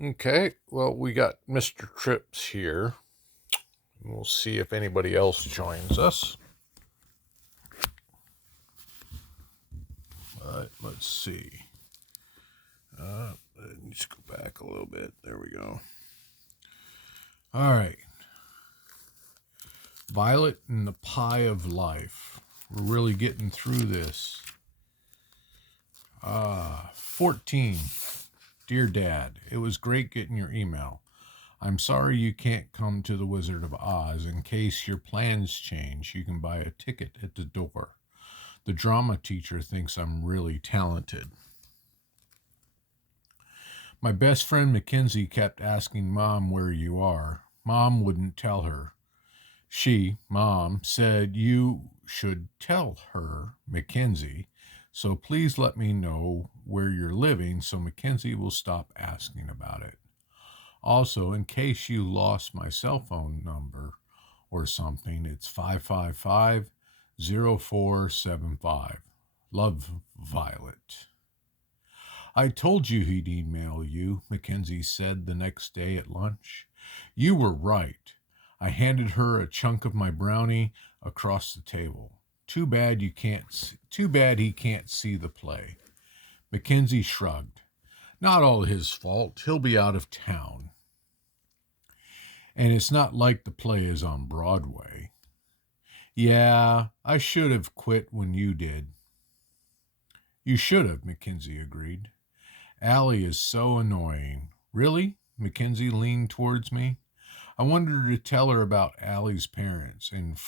Okay, well, we got Mr. Trips here. We'll see if anybody else joins us. Let's see. Let's go back a little bit. There we go. All right. Violet and the Pie of Life. We're really getting through this. 14. Dear Dad, it was great getting your email. I'm sorry you can't come to the Wizard of Oz. In case your plans change, you can buy a ticket at the door. The drama teacher thinks I'm really talented. My best friend Mackenzie kept asking Mom where you are. Mom wouldn't tell her. Mom, said you should tell her, Mackenzie, so please let me know where you're living so Mackenzie will stop asking about it. Also, in case you lost my cell phone number or something, it's 555-0475. Love, Violet. I told you he'd email you, Mackenzie said the next day at lunch. You were right. I handed her a chunk of my brownie across the table. Too bad he can't see the play. Mackenzie shrugged. Not all his fault. He'll be out of town. And it's not like the play is on Broadway. Yeah, I should have quit when you did. You should have, Mackenzie agreed. Allie is so annoying. Really? Mackenzie leaned towards me. I wanted her to tell her about Allie's parents and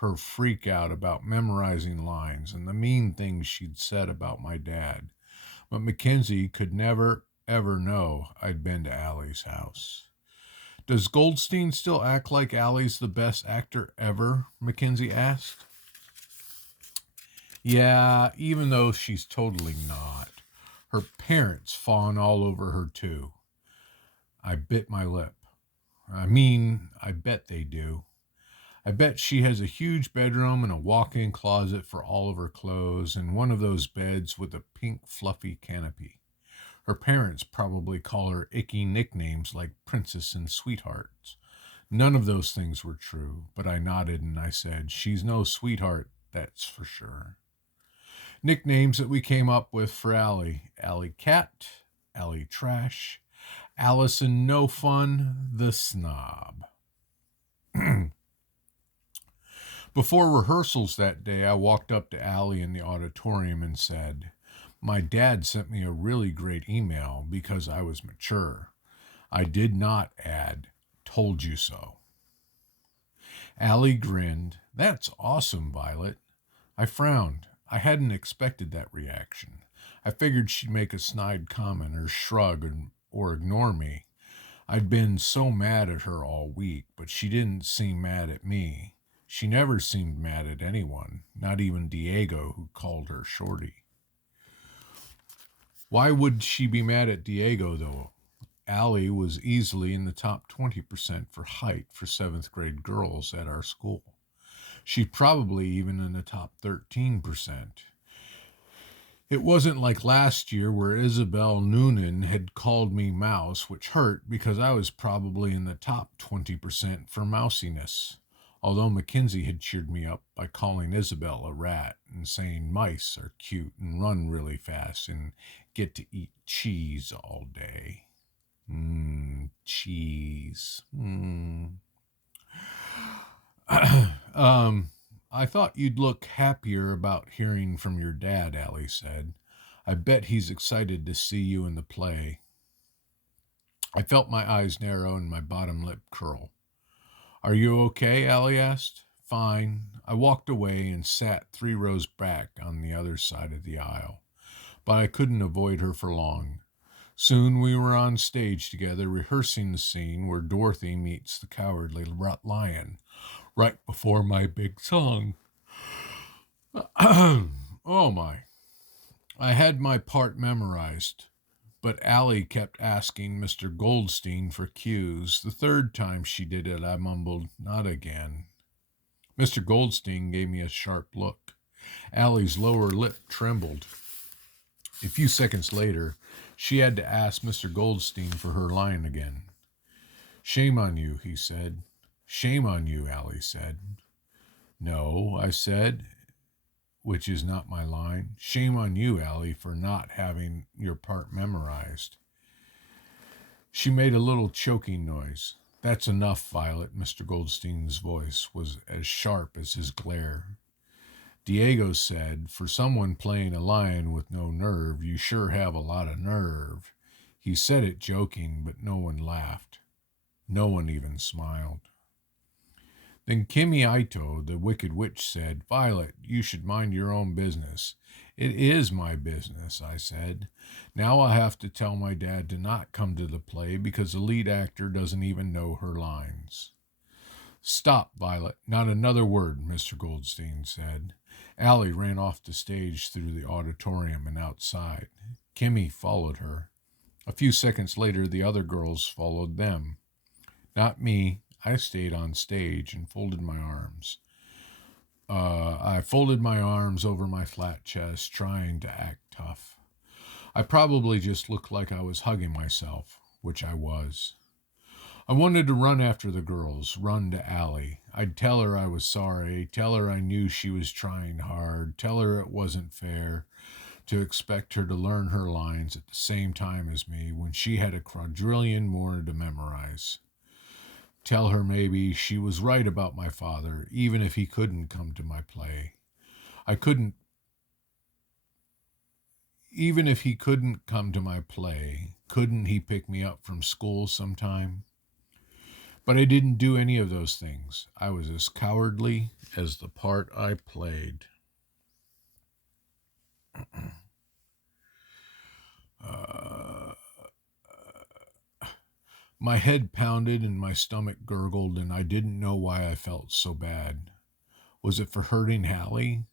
her freak out about memorizing lines and the mean things she'd said about my dad. But Mackenzie could never, ever know I'd been to Allie's house. Does Goldstein still act like Allie's the best actor ever? Mackenzie asked. Yeah, even though she's totally not. Her parents fawn all over her, too. I bit my lip. I bet they do. I bet she has a huge bedroom and a walk-in closet for all of her clothes and one of those beds with a pink fluffy canopy. Her parents probably call her icky nicknames like Princess and Sweethearts. None of those things were true, but I nodded and I said, she's no sweetheart, that's for sure. Nicknames that we came up with for Allie. Allie Cat, Allie Trash, Allison No Fun, the Snob. Before rehearsals that day, I walked up to Allie in the auditorium and said, my dad sent me a really great email because I was mature. I did not add, told you so. Allie grinned. That's awesome, Violet. I frowned. I hadn't expected that reaction. I figured she'd make a snide comment or shrug or ignore me. I'd been so mad at her all week, but she didn't seem mad at me. She never seemed mad at anyone, not even Diego, who called her Shorty. Why would she be mad at Diego, though? Allie was easily in the top 20% for height for 7th grade girls at our school. She's probably even in the top 13%. It wasn't like last year where Isabel Noonan had called me Mouse, which hurt because I was probably in the top 20% for mousiness. Although Mackenzie had cheered me up by calling Isabel a rat and saying mice are cute and run really fast and get to eat cheese all day. Cheese. I thought you'd look happier about hearing from your dad, Allie said. I bet he's excited to see you in the play. I felt my eyes narrow and my bottom lip curl. Are you okay? Allie asked. Fine. I walked away and sat 3 rows back on the other side of the aisle, but I couldn't avoid her for long. Soon we were on stage together rehearsing the scene where Dorothy meets the Cowardly Lion right before my big song. Oh my. I had my part memorized, but Allie kept asking Mr. Goldstein for cues. The 3rd time she did it, I mumbled, not again. Mr. Goldstein gave me a sharp look. Allie's lower lip trembled. A few seconds later, she had to ask Mr. Goldstein for her line again. Shame on you, he said. Shame on you, Allie said. No, I said, which is not my line. Shame on you, Allie, for not having your part memorized. She made a little choking noise. That's enough, Violet. Mr. Goldstein's voice was as sharp as his glare. Diego said, for someone playing a lion with no nerve, you sure have a lot of nerve. He said it joking, but no one laughed. No one even smiled. Then Kimi Aito, the wicked witch, said, Violet, you should mind your own business. It is my business, I said. Now I have to tell my dad to not come to the play because the lead actor doesn't even know her lines. Stop, Violet. Not another word, Mr. Goldstein said. Allie ran off the stage through the auditorium and outside. Kimmy followed her. A few seconds later, the other girls followed them. Not me. I stayed on stage and folded my arms. I folded my arms over my flat chest, trying to act tough. I probably just looked like I was hugging myself, which I was. I wanted to run after the girls, run to Allie. I'd tell her I was sorry, tell her I knew she was trying hard, tell her it wasn't fair to expect her to learn her lines at the same time as me when she had a quadrillion more to memorize. Tell her maybe she was right about my father, even if he couldn't come to my play. Even if he couldn't come to my play, couldn't he pick me up from school sometime? But I didn't do any of those things. I was as cowardly as the part I played. My head pounded and my stomach gurgled, and I didn't know why I felt so bad. Was it for hurting Hallie?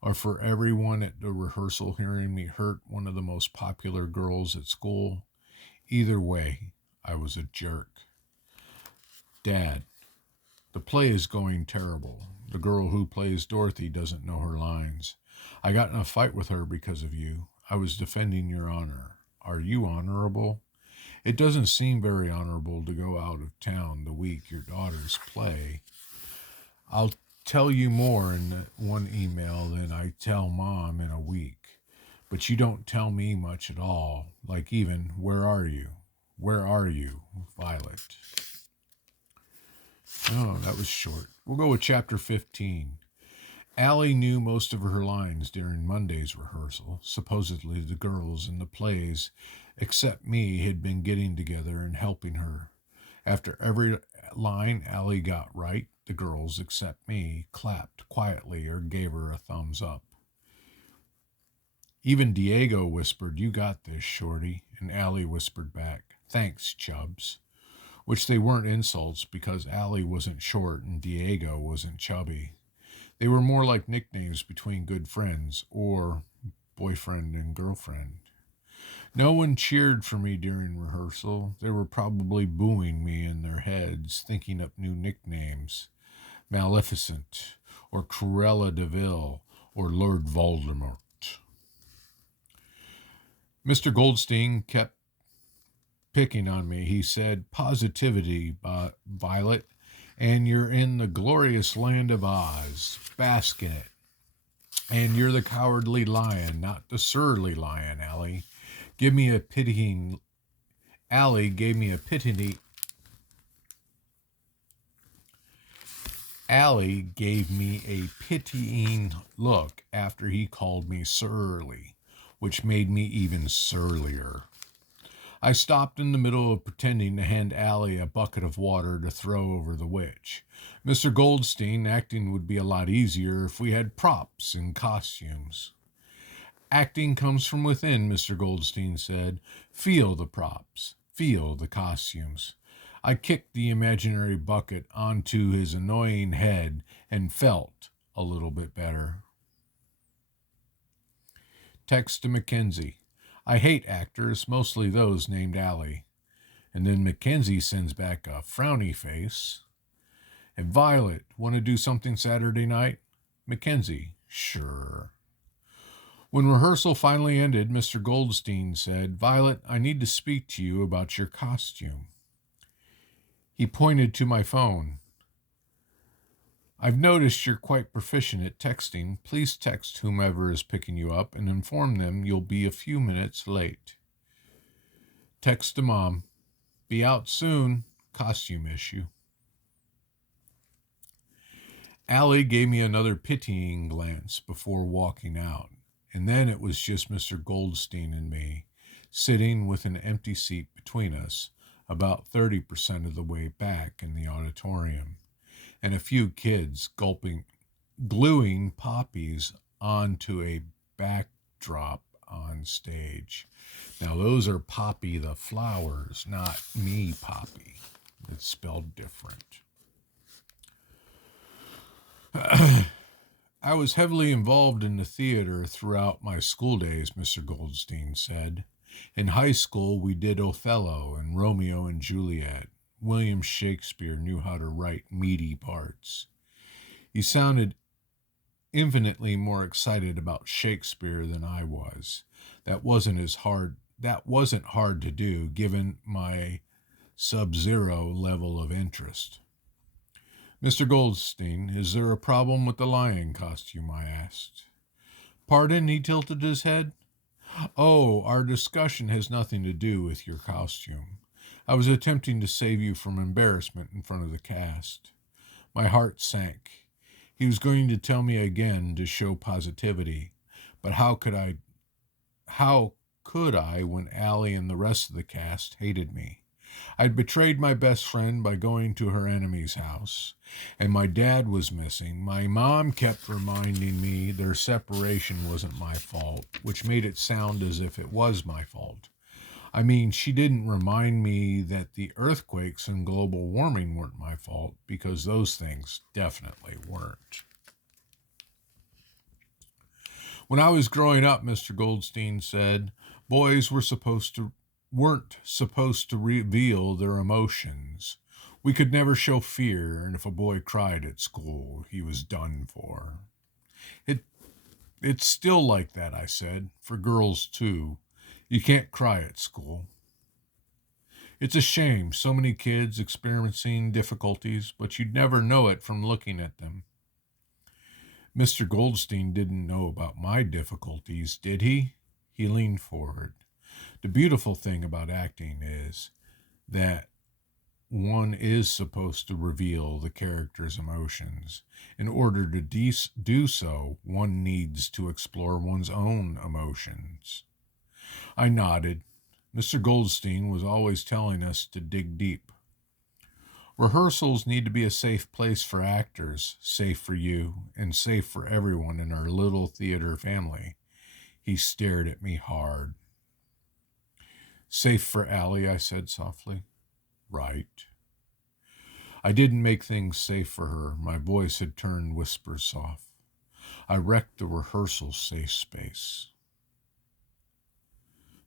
Or for everyone at the rehearsal hearing me hurt one of the most popular girls at school? Either way, I was a jerk. Dad, the play is going terrible. The girl who plays Dorothy doesn't know her lines. I got in a fight with her because of you. I was defending your honor. Are you honorable? It doesn't seem very honorable to go out of town the week your daughters play. I'll tell you more in one email than I tell Mom in a week. But you don't tell me much at all. Like even, where are you? Where are you, Violet? Oh, that was short. We'll go with chapter 15. Allie knew most of her lines during Monday's rehearsal. Supposedly the girls in the plays, except me, had been getting together and helping her. After every line Allie got right, the girls, except me, clapped quietly or gave her a thumbs up. Even Diego whispered, "You got this, Shorty," and Allie whispered back, "Thanks, Chubbs," which they weren't insults because Allie wasn't short and Diego wasn't chubby. They were more like nicknames between good friends or boyfriend and girlfriend. No one cheered for me during rehearsal. They were probably booing me in their heads, thinking up new nicknames. Maleficent, or Cruella de Vil, or Lord Voldemort. Mr. Goldstein kept picking on me. He said, "Positivity, Violet, and you're in the glorious land of Oz. Bask in it. And you're the cowardly lion, not the surly lion, Allie. Give me a pitying..." Allie gave me a pitying... Allie gave me a pitying look after he called me surly, which made me even surlier. I stopped in the middle of pretending to hand Allie a bucket of water to throw over the witch. Mr. Goldstein, acting would be a lot easier if we had props and costumes. Acting comes from within, Mr. Goldstein said. Feel the props. Feel the costumes. I kicked the imaginary bucket onto his annoying head and felt a little bit better. Text to Mackenzie. I hate actors, mostly those named Allie. And then Mackenzie sends back a frowny face. And Violet, want to do something Saturday night? Mackenzie, sure. When rehearsal finally ended, Mr. Goldstein said, "Violet, I need to speak to you about your costume." He pointed to my phone. "I've noticed you're quite proficient at texting. Please text whomever is picking you up and inform them you'll be a few minutes late. Text to Mom. Be out soon. Costume issue." Allie gave me another pitying glance before walking out, and then it was just Mr. Goldstein and me, sitting with an empty seat between us, about 30% of the way back in the auditorium, and a few kids gluing poppies onto a backdrop on stage. Now, those are Poppy the flowers, not me Poppy. It's spelled different. I was heavily involved in the theater throughout my school days, Mr. Goldstein said. In high school, we did Othello and Romeo and Juliet. William Shakespeare knew how to write meaty parts. He sounded infinitely more excited about Shakespeare than I was. That wasn't hard to do, given my sub-zero level of interest. "Mr. Goldstein, is there a problem with the lion costume?" I asked. "Pardon?" He tilted his head. "Oh, our discussion has nothing to do with your costume. I was attempting to save you from embarrassment in front of the cast." My heart sank. He was going to tell me again to show positivity, but how could I when Allie and the rest of the cast hated me? I'd betrayed my best friend by going to her enemy's house, and my dad was missing. My mom kept reminding me their separation wasn't my fault, which made it sound as if it was my fault. I mean, she didn't remind me that the earthquakes and global warming weren't my fault, because those things definitely weren't. "When I was growing up," Mr. Goldstein said, "boys weren't supposed to reveal their emotions. We could never show fear, and if a boy cried at school, he was done for." It's still like that," I said, "for girls too. You can't cry at school." "It's a shame, so many kids experiencing difficulties, but you'd never know it from looking at them." Mr. Goldstein didn't know about my difficulties, did he? He leaned forward. "The beautiful thing about acting is that one is supposed to reveal the character's emotions. In order to do so, one needs to explore one's own emotions." I nodded. Mr. Goldstein was always telling us to dig deep. "Rehearsals need to be a safe place for actors, safe for you, and safe for everyone in our little theater family." He stared at me hard. "Safe for Allie," I said softly. "Right." I didn't make things safe for her. My voice had turned whispers soft. I wrecked the rehearsal safe space.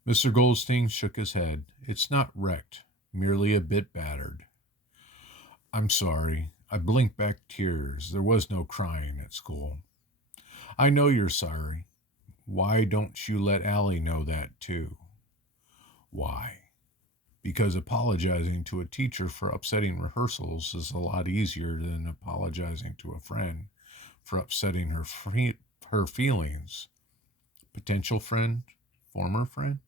Mr. Goldstein shook his head. "It's not wrecked, merely a bit battered." "I'm sorry." I blinked back tears. There was no crying at school. "I know you're sorry. Why don't you let Allie know that too?" "Why?" "Because apologizing to a teacher for upsetting rehearsals is a lot easier than apologizing to a friend for upsetting her feelings." "Potential friend? Former friend?"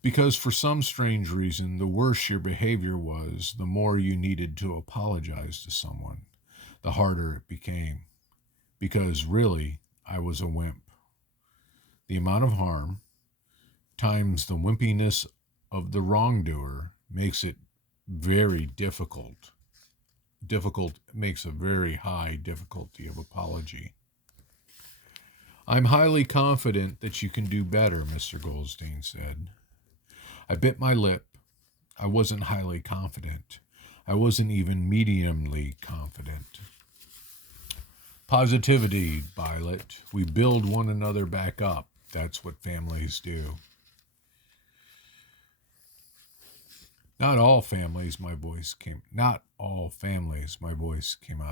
"Because for some strange reason, the worse your behavior was, the more you needed to apologize to someone, the harder it became. Because really, I was a wimp. The amount of harm times the wimpiness of the wrongdoer makes it very difficult. Makes a very high difficulty of apology." "I'm highly confident that you can do better," Mr. Goldstein said. I bit my lip. I wasn't highly confident. I wasn't even mediumly confident. "Positivity, Violet. We build one another back up. That's what families do." Not all families, my voice came out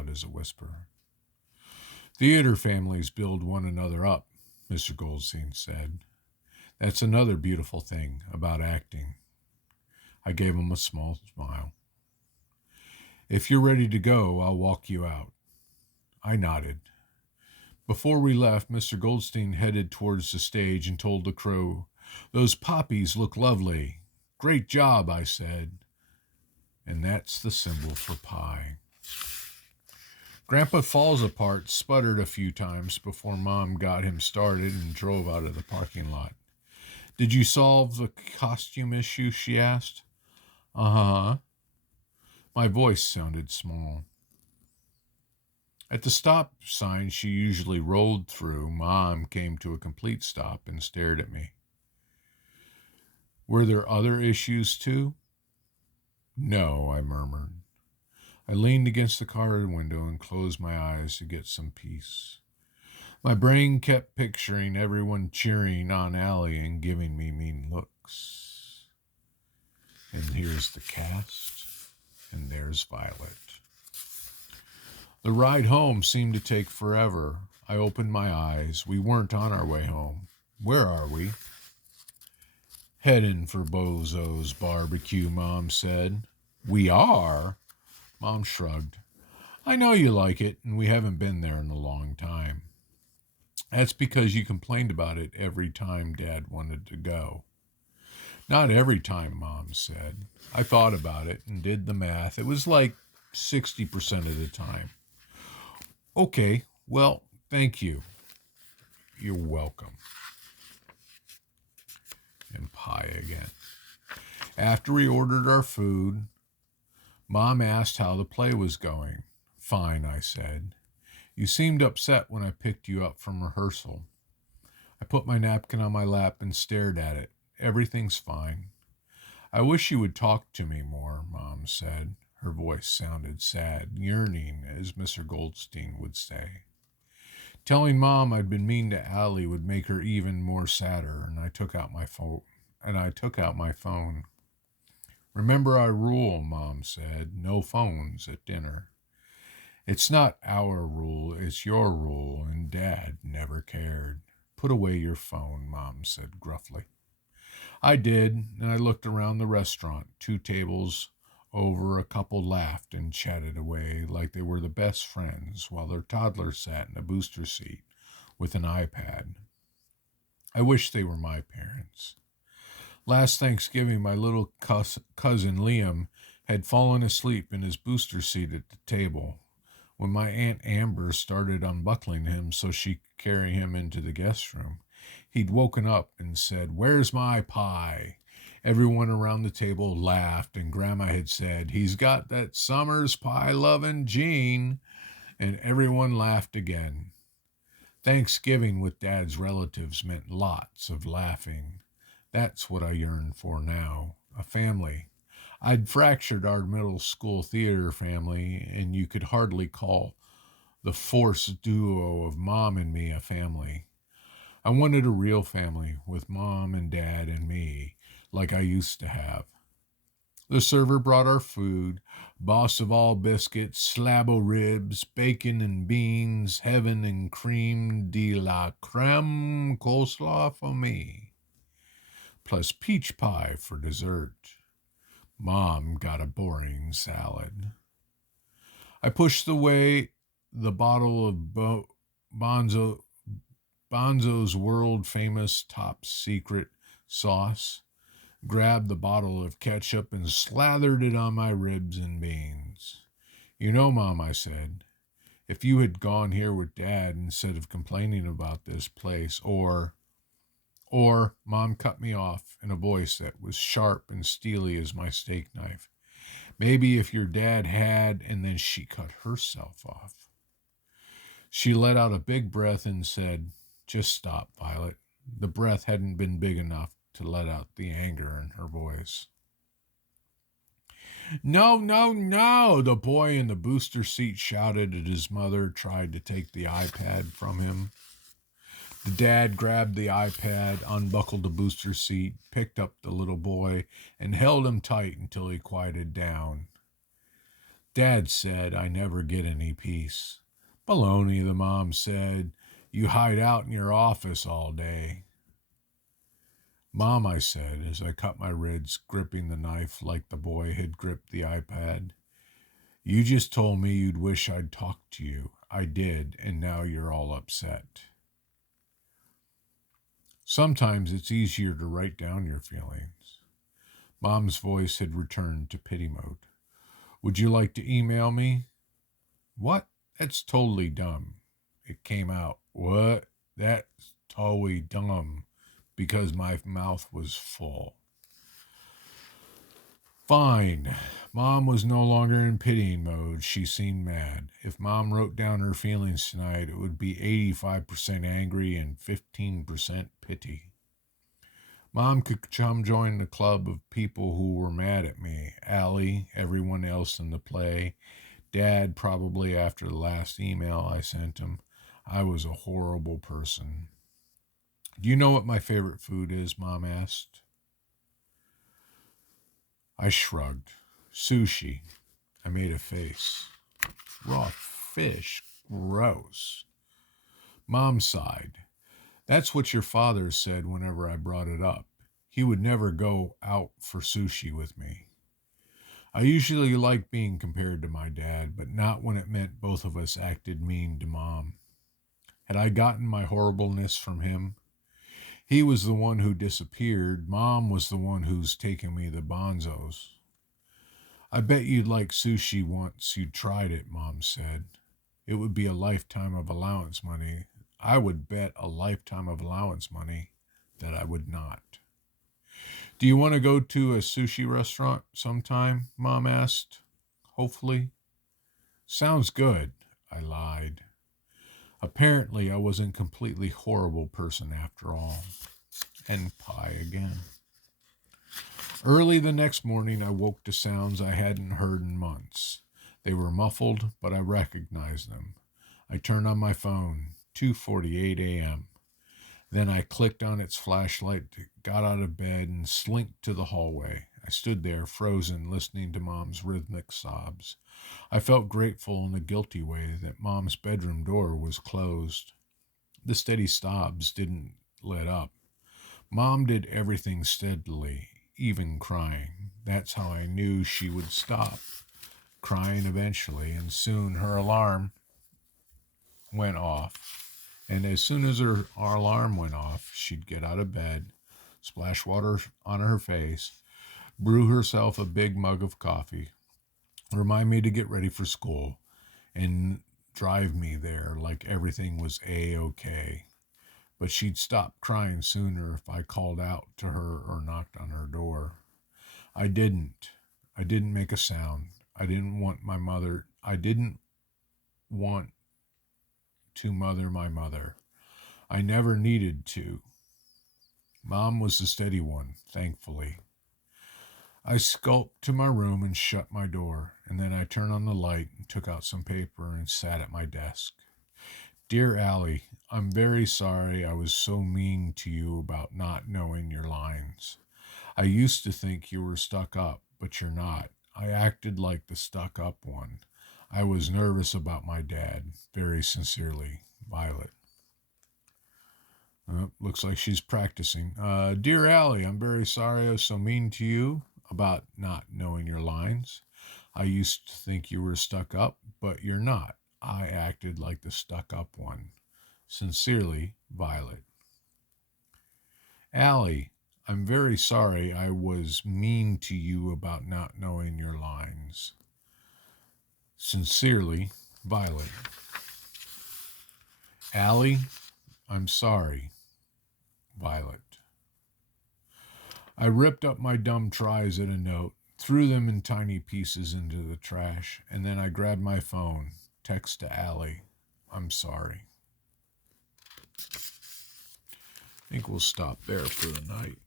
as a whisper. "Theater families build one another up. Mr. Goldstein said. That's another beautiful thing about acting. I gave him a small smile. If you're ready to go, I'll walk you out. I nodded. Before we left, Mr. Goldstein headed towards the stage and told the crew, "Those poppies look lovely." "Great job," I said. And that's the symbol for pie. Grandpa Falls Apart sputtered a few times before Mom got him started and drove out of the parking lot. "Did you solve the costume issue?" she asked. "Uh-huh." My voice sounded small. At the stop sign she usually rolled through, Mom came to a complete stop and stared at me. "Were there other issues too?" "No," I murmured. I leaned against the car window and closed my eyes to get some peace. My brain kept picturing everyone cheering on Allie and giving me mean looks. And here's the cast, and there's Violet. The ride home seemed to take forever. I opened my eyes. We weren't on our way home. Where are we? "Heading for Bozo's barbecue," Mom said. "We are?" Mom shrugged. "I know you like it, and we haven't been there in a long time." "That's because you complained about it every time Dad wanted to go." "Not every time," Mom said. "I thought about it and did the math. It was like 60% of the time." "Okay, well, thank you." "You're welcome." And pie again. After we ordered our food, Mom asked how the play was going. "Fine," I said. "You seemed upset when I picked you up from rehearsal." I put my napkin on my lap and stared at it. "Everything's fine." "I wish you would talk to me more," Mom said. Her voice sounded sad, yearning, as Mr. Goldstein would say. Telling Mom I'd been mean to Allie would make her even more sadder, and I took out my phone. "Remember our rule," Mom said. "No phones at dinner." "It's not our rule, it's your rule, and Dad never cared." "Put away your phone," Mom said gruffly. I did, and I looked around the restaurant. 2 tables over, a couple laughed and chatted away like they were the best friends, while their toddler sat in a booster seat with an iPad. I wish they were my parents. Last Thanksgiving, my little cousin Liam had fallen asleep in his booster seat at the table. When my Aunt Amber started unbuckling him so she could carry him into the guest room, he'd woken up and said, "Where's my pie?" Everyone around the table laughed, and Grandma had said, "He's got that Summers pie-loving gene," and everyone laughed again. Thanksgiving with Dad's relatives meant lots of laughing. That's what I yearn for now, a family. I'd fractured our middle school theater family, and you could hardly call the force duo of Mom and me a family. I wanted a real family with Mom and Dad and me, like I used to have. The server brought our food, boss of all biscuits, slab o' ribs, bacon and beans, heaven and cream de la creme coleslaw for me, plus peach pie for dessert. Mom got a boring salad. I pushed away the bottle of Bonzo's world-famous top-secret sauce, grabbed the bottle of ketchup and slathered it on my ribs and beans. "You know, Mom," I said, "if you had gone here with Dad instead of complaining about this place, or, Mom cut me off in a voice that was sharp and steely as my steak knife. "Maybe if your dad had," and then she cut herself off. She let out a big breath and said, "Just stop, Violet." The breath hadn't been big enough to let out the anger in her voice. "No, no, no!" the boy in the booster seat shouted as his mother tried to take the iPad from him. The dad grabbed the iPad, unbuckled the booster seat, picked up the little boy, and held him tight until he quieted down. "Dad said I never get any peace." "Baloney," the mom said. You hide out in your office all day. Mom, I said as I cut my ribs, gripping the knife like the boy had gripped the iPad. You just told me you'd wish I'd talked to you. I did, and now you're all upset. Sometimes it's easier to write down your feelings. Mom's voice had returned to pity mode. Would you like to email me? What? That's totally dumb. It came out. What? That's totally dumb, because my mouth was full. Fine. Mom was no longer in pitying mode. She seemed mad. If Mom wrote down her feelings tonight, it would be 85% angry and 15% pity. Mom could come join the club of people who were mad at me. Allie, everyone else in the play. Dad, probably after the last email I sent him. I was a horrible person. Do you know what my favorite food is? Mom asked. I shrugged. Sushi. I made a face. Raw fish. Gross. Mom sighed. That's what your father said whenever I brought it up. He would never go out for sushi with me. I usually liked being compared to my dad, but not when it meant both of us acted mean to Mom. Had I gotten my horribleness from him? He was the one who disappeared. Mom was the one who's taking me the bonzos. I bet you'd like sushi once you tried it, Mom said. It would be a lifetime of allowance money. I would bet a lifetime of allowance money that I would not. Do you want to go to a sushi restaurant sometime? Mom asked. Hopefully. Sounds good, I lied. Apparently, I wasn't a completely horrible person after all. And pie again. Early the next morning, I woke to sounds I hadn't heard in months. They were muffled, but I recognized them. I turned on my phone, 2:48 a.m. Then I clicked on its flashlight, got out of bed, and slinked to the hallway. I stood there, frozen, listening to Mom's rhythmic sobs. I felt grateful in a guilty way that Mom's bedroom door was closed. The steady sobs didn't let up. Mom did everything steadily, even crying. That's how I knew she would stop crying eventually, and soon her alarm went off. And as soon as her alarm went off, she'd get out of bed, splash water on her face, brew herself a big mug of coffee, remind me to get ready for school, and drive me there like everything was A-OK. But she'd stop crying sooner if I called out to her or knocked on her door. I didn't. I didn't make a sound. I didn't want to mother my mother. I never needed to. Mom was the steady one, thankfully. I skulked to my room and shut my door, and then I turned on the light and took out some paper and sat at my desk. Dear Allie, I'm very sorry I was so mean to you about not knowing your lines. I used to think you were stuck up, but you're not. I acted like the stuck up one. I was nervous about my dad. Very sincerely, Violet. Looks like she's practicing. Dear Allie, I'm very sorry I was so mean to you about not knowing your lines. I used to think you were stuck up, but you're not. I acted like the stuck up one. Sincerely, Violet. Allie, I'm very sorry I was mean to you about not knowing your lines. Sincerely, Violet. Allie, I'm sorry, Violet. I ripped up my dumb tries at a note, threw them in tiny pieces into the trash, and then I grabbed my phone. Text to Allie. I'm sorry. I think we'll stop there for the night.